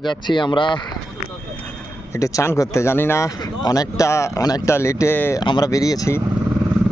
যাচ্ছি আমরা একটু চান করতে, জানি না অনেকটা লেটে আমরা বেরিয়েছি,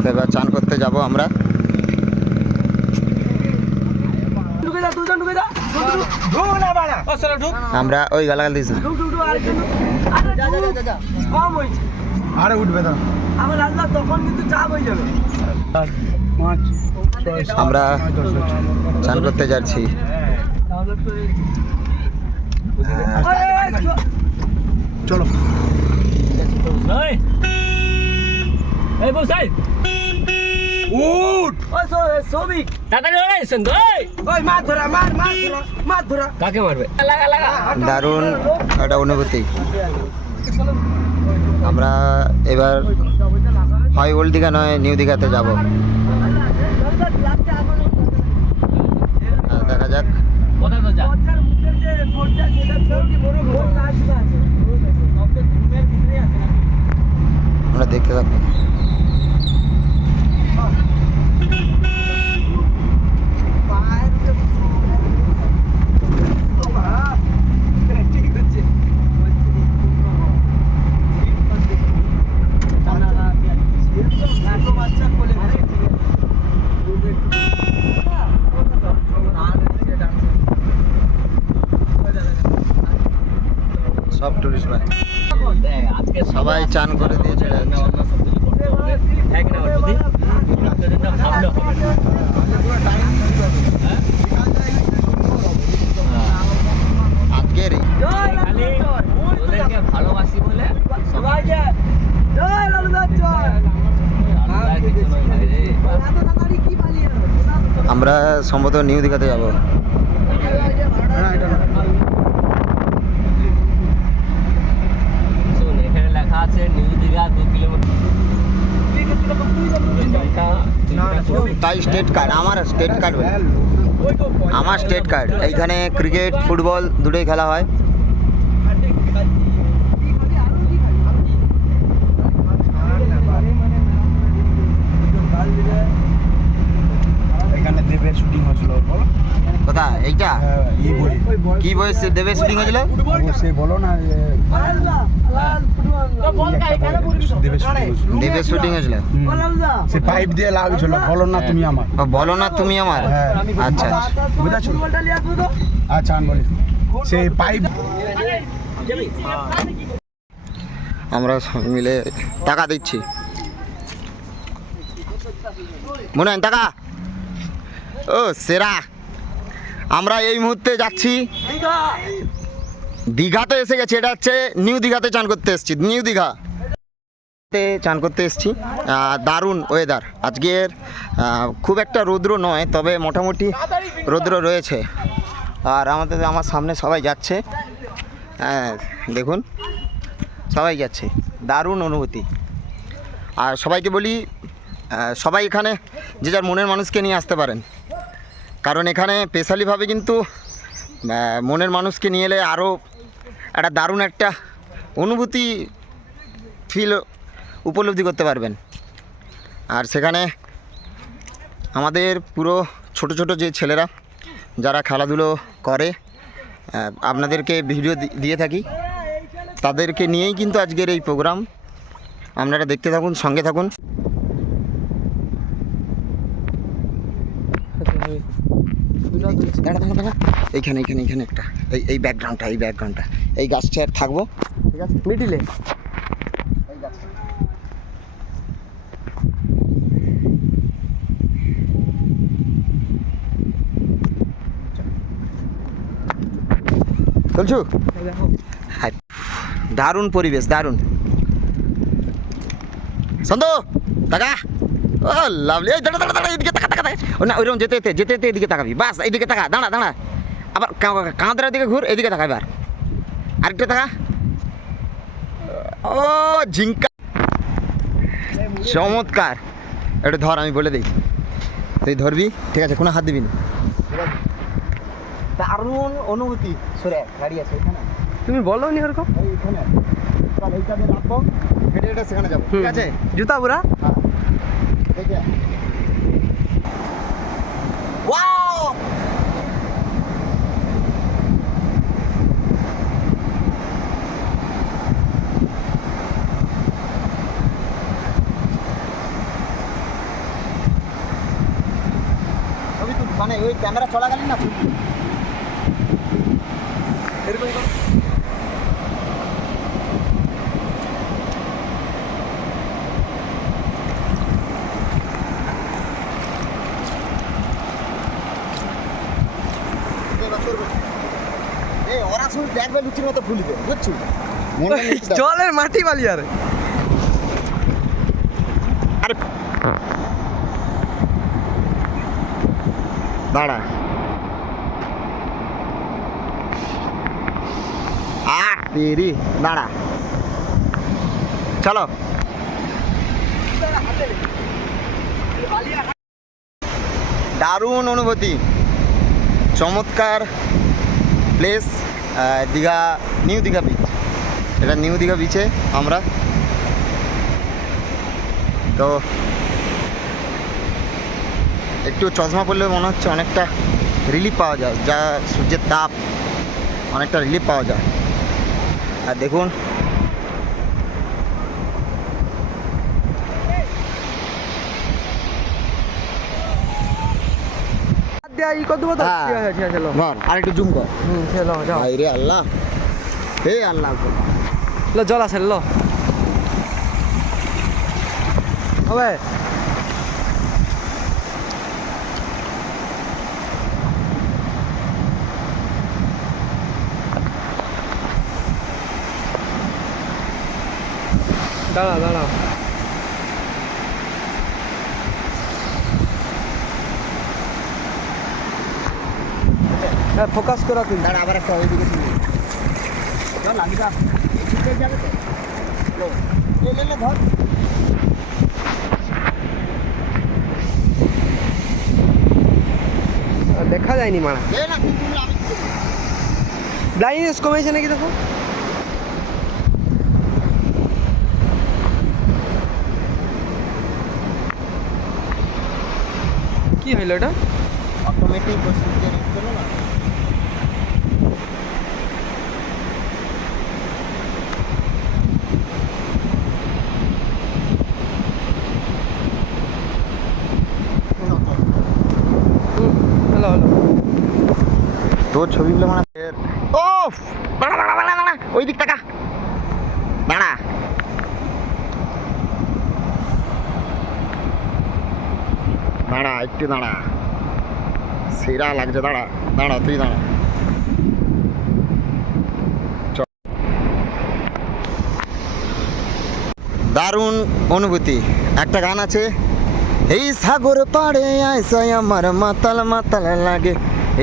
তো এবার চান করতে যাব আমরা। আমরা ওই গালাগাল দিয়েছি আরে উঠবে না তখন কিন্তু চাপ হয়ে যাবে। আমরা চান করতে যাচ্ছি। চলো এই বসাই উঠ সবিক তাড়াতাড়ি ওই তো ওই মাছ ধরা মাছ ধরা কাকে মারবে লাগা লাগা দারুণ একটা অনুভূতি। আমরা এবার হয় ওল্ড দীঘা নয় নিউ দীঘাতে যাব, দেখা যাক। কোথায় তো যা আমরা দেখতে থাকবো। সব টুরিস্ট ভাই আজকে সবাই চান করে দিয়ে চলে যাচ্ছে। এক না যদি আপনাদের ভাবলে হবে আজকেরই খালি ওদেরকে ভালোবাসি বলে সবাই আমরা সম্ভবত নিউ দীঘাতে যাব। শুন এখানে লেখা আছে নিউ দীঘা 2 কিলোমিটার। তাই স্টেট কার্ড, আমার স্টেট কার্ড, আমার স্টেট কার্ড। এইখানে ক্রিকেট ফুটবল দুটোই খেলা হয়। এখানে দেবের শুটিং হয়েছিল বলো কোথা এইটা কি বয়স দেবে শুটিং হয়েছিল? সে বলো না দেবের শুটিং হয়েছিল। সে পাইপ দিয়ে লাগছিল বলো না তুমি আমার ও, বলো না তুমি আমার। হ্যাঁ। আচ্ছা বুঝেছো? আচ্ছা আমি বলি সে পাইপ আমরা সব মিলে টাকা দিচ্ছি, মনে হয় টাকা। ও সেরা, আমরা এই মুহূর্তে যাচ্ছি দীঘাতে এসে গেছি। এটা হচ্ছে নিউ দীঘাতে চান করতে এসেছি, নিউ দীঘাতে চান করতে এসেছি। দারুণ ওয়েদার আজকের, খুব একটা রৌদ্র নয়, তবে মোটামুটি রৌদ্র রয়েছে। আর আমার সামনে সবাই যাচ্ছে, হ্যাঁ দেখুন সবাই যাচ্ছে, দারুণ অনুভূতি। আর সবাইকে বলি সবাই এখানে যে যার মনের মানুষকে নিয়ে আসতে পারেন, কারণ এখানে স্পেশালিভাবে কিন্তু মনের মানুষকে নিয়ে এলে আরও একটা দারুণ একটা অনুভূতি ফিল উপলব্ধি করতে পারবেন। আর সেখানে আমাদের পুরো ছোট ছোট যে ছেলেরা যারা খেলাধুলো করে, আপনাদেরকে ভিডিও দিয়ে থাকি, তাদেরকে নিয়েই কিন্তু আজকের এই প্রোগ্রাম। আপনারা দেখতে থাকুন, সঙ্গে থাকুন। এইখানে এইখানে এইখানে একটা এই ব্যাকগ্রাউন্ডটা এই গাছটায় থাকবো, ঠিক আছে মিডিলে এই গাছটা। চলছু, হ্যাঁ দারুণ পরিবেশ, দারুণ। সন্তো টাকা, ও লাভলি, এই দাঁড়া দাঁড়া দাঁড়া, এদিকে তাকা তাকা তাকা, ও না ওইরকম যেতে যেতে যেতে এদিকে তাকাবি, বাস এইদিকে তাকা, দাঁড়া দাঁড়া, আবার কাঁদরার দিকে ঘুর, এদিকে তাকা, এবার আরেকটা তাকা। ও ঝিঙ্কা, চমৎকার। একটু ধর, আমি বলে দিই, তুই ধরবি, ঠিক আছে, কোনো হাত দিবি না, ঠিক আছে। দারুণ অনুভূতি। সরে গাড়ি আছে এখানে, তুমি বলো নি ওরকম এইখানে এইটাতে রাখবো, হেঁটে হেঁটে সেখানে যাবো, ঠিক আছে। জুতা পুরা হ্যাঁ দেখে ওয়াও, ক্যামেরা চলাকালীন না এরকম করো। ওরা শুধু দেখবে লুচির মতো ফুলবে বুঝছো মনটা নিচে দাও। জলের মাটি বালি আর আরে দাঁড়া তেরি দাঁড়া চলো দারুণ অনুভূতি চমৎকার place Digha new Digha beach এটা নিউ দীঘা বিচে আমরা তো একটু চশমা পড়লে মনে হচ্ছে অনেকটা রিলিফ পাওয়া যায় যা সূর্যের তাপ অনেকটা রিলিফ পাওয়া যায় আর দেখুন ই কত বড় হ্যাঁ। ঠিক আছে চলো ধর আর একটু জুম কর চলো যাও ভাই রে আল্লাহ হে আল্লাহ লো জল আছে লো হবে দাঁড়া দাঁড়া হ্যাঁ ফোকাস করে রাখুন দাঁড়া আবার একটা ওইদিকে শুনি চল লাগিটা এদিকে যাবে তো লো লে ধর দেখা যায়নি মারা লে না কিন্তু আমি ব্লাইন্ডনেস কমেছে নাকি দেখো কি হইলো এটা অটোমেটিক সূর্যের চলো না হ্যালো হ্যালো তোর ছবিগুলো মানে ও দাঁড়া দাঁড়া দাঁড়া দাঁড়া ওই দিক টাকা দাঁড়া দাঁড়া একটু দাঁড়া সেরা লাগছে দাঁড়া দাঁড়া তুই দাঁড়া দারুণ অনুভূতি একটা গান আছে এই সাগর পাড়ে আইসাই আমার মাতাল মাতাল লাগে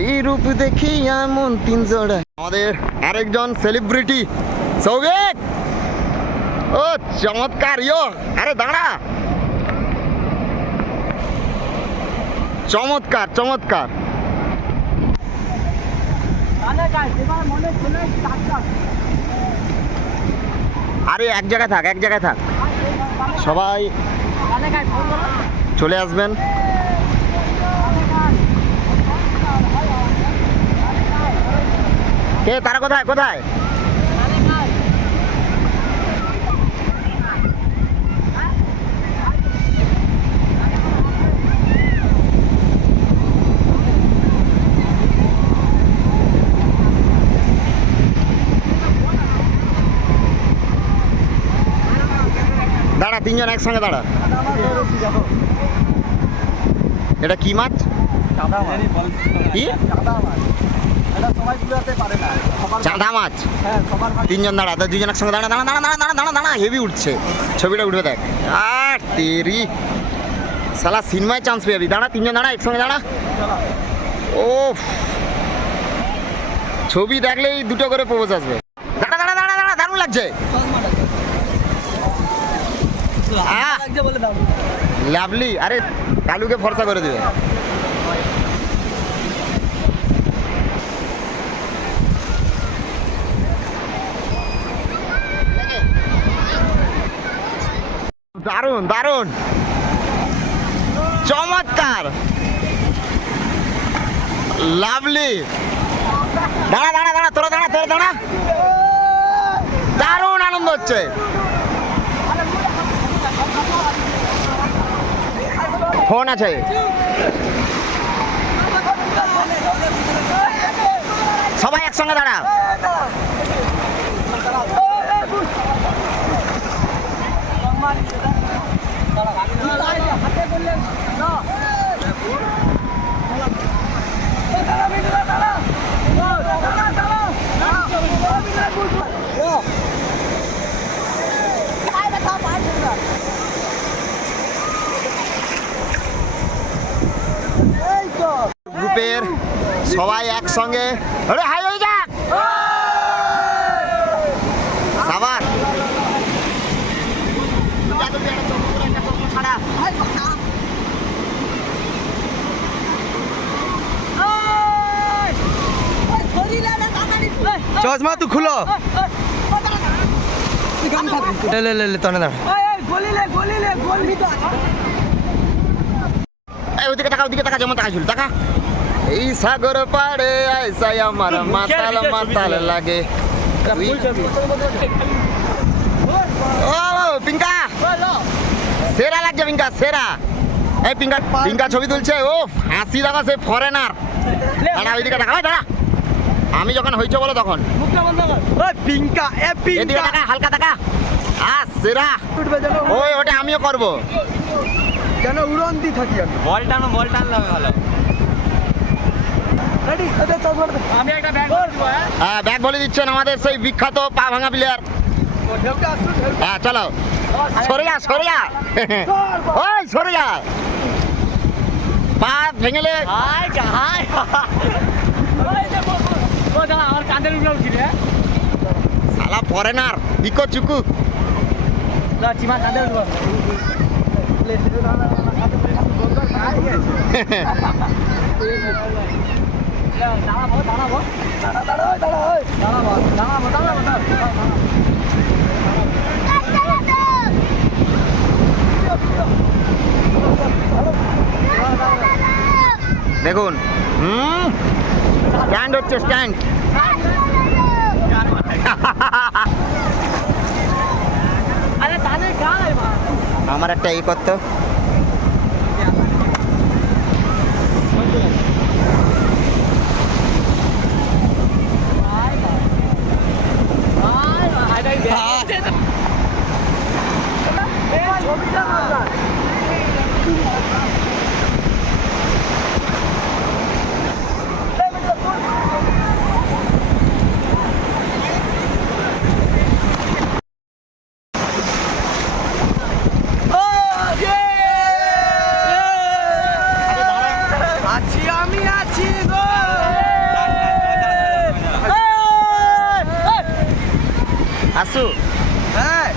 এই রূপ দেখি এমন তিন জোড়া আমাদের আরেকজন সেলিব্রিটি সৌভিক ও চমৎকার ইয়ো আরে দাঁড়া চমৎকার চমৎকার আরে এক জায়গায় থাক এক জায়গায় থাক সবাই চলে আসবেন কে তারা কোথায় কোথায় দাঁড়া তিনজন একসঙ্গে দাঁড়া এটা কি মাছ কি চাঁদা মাছ তিনজন দাঁড়া তো দুজন একসঙ্গে দাঁড়া দাঁড়া দাঁড়া দাঁড়া দাঁড়া দাঁড়া দাঁড়া হেভি উঠছে ছবিটা উঠবে দেখ আর তেরি সালা সিনেমায় চান্স পেয়ে যাবি দাঁড়া তিনজন দাঁড়া একসঙ্গে দাঁড়া ও ছবি দেখলেই দুটো করে প্রপোজ আসবে দাঁড়া দাঁড়া দাঁড়া দাঁড়া দারুণ লাগছে লাভলি আরে কালুকে ফর্সা করে দিবে দারুণ দারুণ চমৎকার লাভলি দাঁড়া দাঁড়া দাঁড়া তোরা দাঁড়া তোরা দাঁড়া দারুণ আনন্দ হচ্ছে ফোন আছে সবাই একসঙ্গে দাঁড়াও। গ্রুপের সবাই একসঙ্গে আরে হাই হয়ে যাক সাবাস চশমা তুই খুলো লে তনে দাঁড়া এই ওদিকে টাকা যেমন টাকা ঝুল টাকা এই সাগর পাড়ে আইসাই আমার মাতাল মাতাল লাগে ও পিঙ্কা সেরা লাগছে পিঙ্কা সেরা এই পিঙ্কা পিঙ্কা ছবি তুলছে ও হাসি দেখা সে ফরেনার দাঁড়া ওইদিকে টাকা দাঁড়া আমি যখন হইছে বলো তখন পিঙ্কা এদিকে টাকা হালকা টাকা সেরা ওই ওটা আমিও করবো যেন উড়ন্তি থাকি আমি বল টানলে হবে ভালো। রেডি আমি একটা ব্যাগ দিব। হ্যাঁ ব্যাগ বলে দিচ্ছেন আমাদের সেই বিখ্যাত পা ভাঙা প্লেয়ার ঢেউটা আসুন হ্যাঁ চলো সরে যা ওই সরে যা পা ভেঙেলে হাই হাই ও দাঁড়া আমার কাঁধের উপরে উঠি রে সালা ফরেনার বিকো চুকু না চিমা কাঁধের উপরে দেখুন স্ট্যান্ড হচ্ছে স্ট্যান্ড আরে তাহলে গায় মা আমার একটা এই করতো আসু হ্যাঁ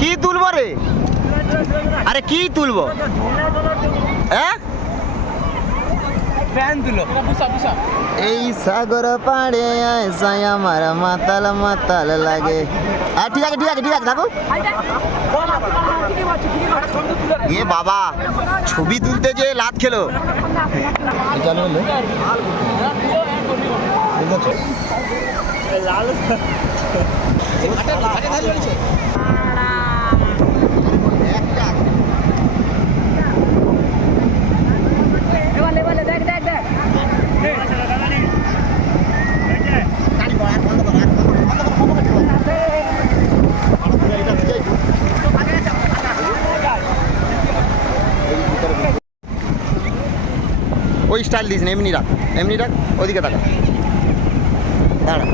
কি তুলবো রে আরে কি তুলবো হ্যাঁ ফ্যান তুলো এই সাগর পাড়ে আইসাই আমার মাতাল মাতাল লাগে ঠিক আছে থাকো এ বাবা ছবি তুলতে যে লাত খেলো ওই ওই স্টাইল দিস না, এমনি রাখ, এমনি রাখ, ওদিকে তাকা, দাঁড়া।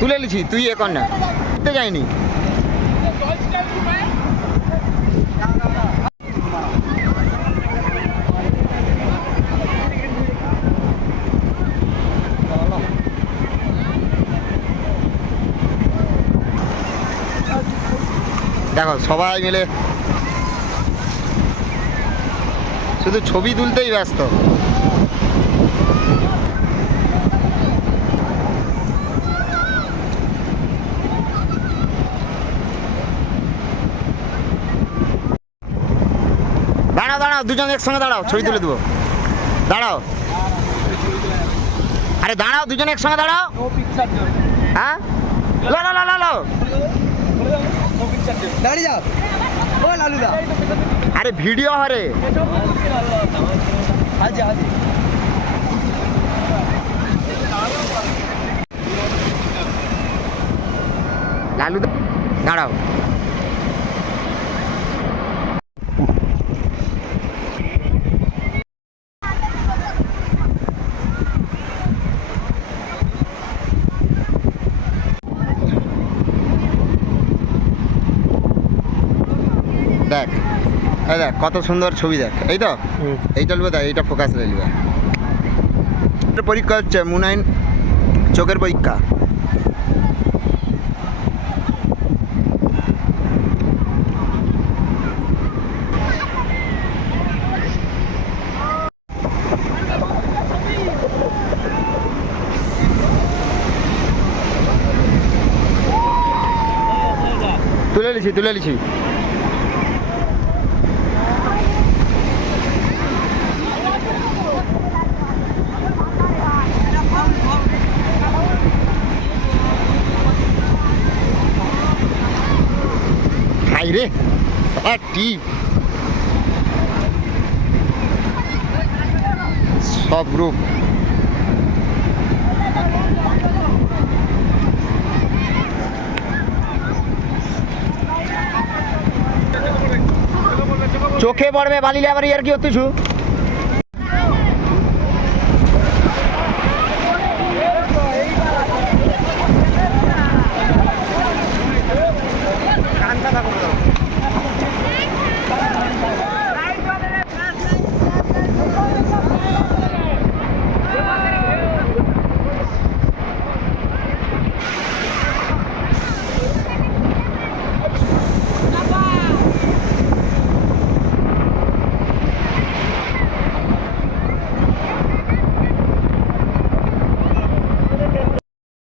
তুলে নিছি, তুই এ কর না, করতে যায়নি। দেখো সবাই মিলে শুধু ছবি তুলতেই ব্যস্ত। দাঁড়াও দাঁড়াও, দুজন একসঙ্গে দাঁড়াও, ছবি তুলে দেবো। দাঁড়াও, আরে দাঁড়াও, দুজন একসঙ্গে দাঁড়াও। হ্যাঁ, লো লো লো লো লো। দাঁড়িয়ে যাও ও লালুদা। আরে ভিডিও হরে হাজি হাজি লালু, দাঁড়াও। দেখ, এই দেখ কত সুন্দর ছবি, দেখ এই তো, এইটা নেবে, দেখ এইটা ফোকাস নেবে। পরীক্ষা হচ্ছে মুনাইন, চোখের পরীক্ষা। তুলে নিছি, তুলে নিছি। খাই রে টিপ, সব গ্রুপ। চোখে পড়বে বালিলে আবার ইয়ার কি হতেছু।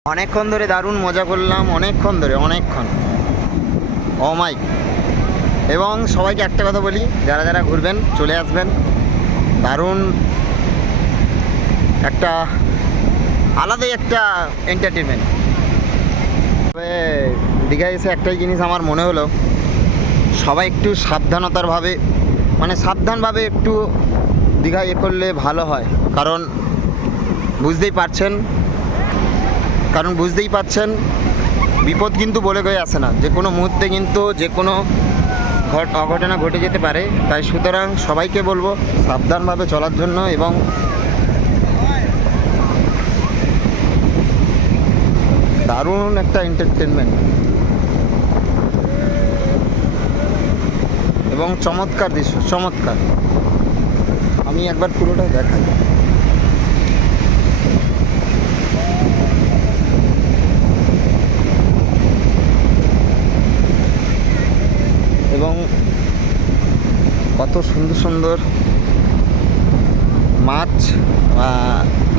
অনেকক্ষণ ধরে দারুণ মজা করলাম, অনেকক্ষণ ধরে, অনেকক্ষণ অমাইক। এবং সবাইকে একটা কথা বলি, যারা যারা ঘুরবেন চলে আসবেন, দারুণ একটা আলাদাই একটা এন্টারটেনমেন্ট। তবে দীঘায় এসে একটাই জিনিস আমার মনে হলো, সবাই একটু সাবধানতারভাবে, মানে সাবধানভাবে একটু দীঘায় এ করলে ভালো হয়। কারণ বুঝতেই পারছেন বিপদ কিন্তু বলে গিয়ে আসে না, যে কোনো মুহূর্তে কিন্তু যে কোনো অঘটনা ঘটে যেতে পারে। তাই সুতরাং সবাইকে বলবো সাবধানভাবে চলার জন্য। এবং দারুণ একটা এন্টারটেনমেন্ট এবং চমৎকার দৃশ্য, চমৎকার। আমি একবার পুরোটা দেখাই। এবং কত সুন্দর সুন্দর মাছ,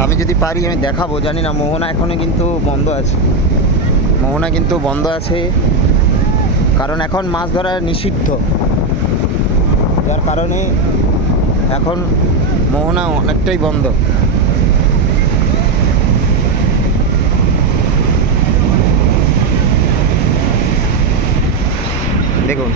আমি যদি পারি আমি দেখাবো। জানি না, মোহনা এখনও কিন্তু বন্ধ আছে, মোহনা কিন্তু বন্ধ আছে, কারণ এখন মাছ ধরা নিষিদ্ধ, যার কারণে এখন মোহনা অনেকটাই বন্ধ। দেখুন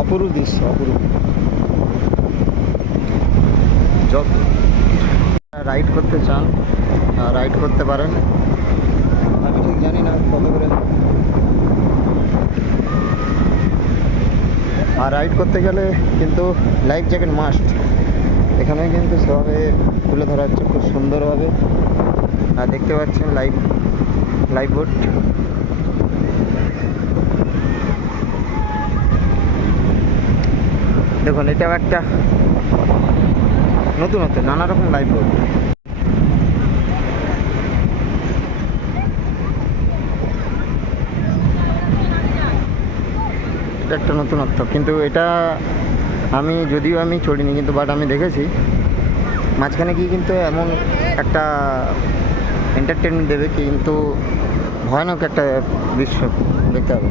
অপরূপ দৃশ্য, অপরূপ। যত রাইড করতে চান রাইড করতে পারেন। আমি ঠিক জানি না কত করে, আর রাইড করতে গেলে কিন্তু লাইফ জ্যাকেট মাস্ট। এখানে কিন্তু সেভাবে তুলে ধরা হচ্ছে খুব সুন্দরভাবে। আর দেখতে পাচ্ছেন লাইফ বোট। দেখুন এটাও একটা নতুনত্ব, নানা রকম লাইফ বোট। এটা একটা নতুনত্ব, কিন্তু এটা যদিও আমি চড়িনি, কিন্তু বাট আমি দেখেছি মাঝখানে গিয়ে কিন্তু এমন একটা এন্টারটেনমেন্ট দেবে, কিন্তু ভয়ানক একটা দৃশ্য দেখতে হবে।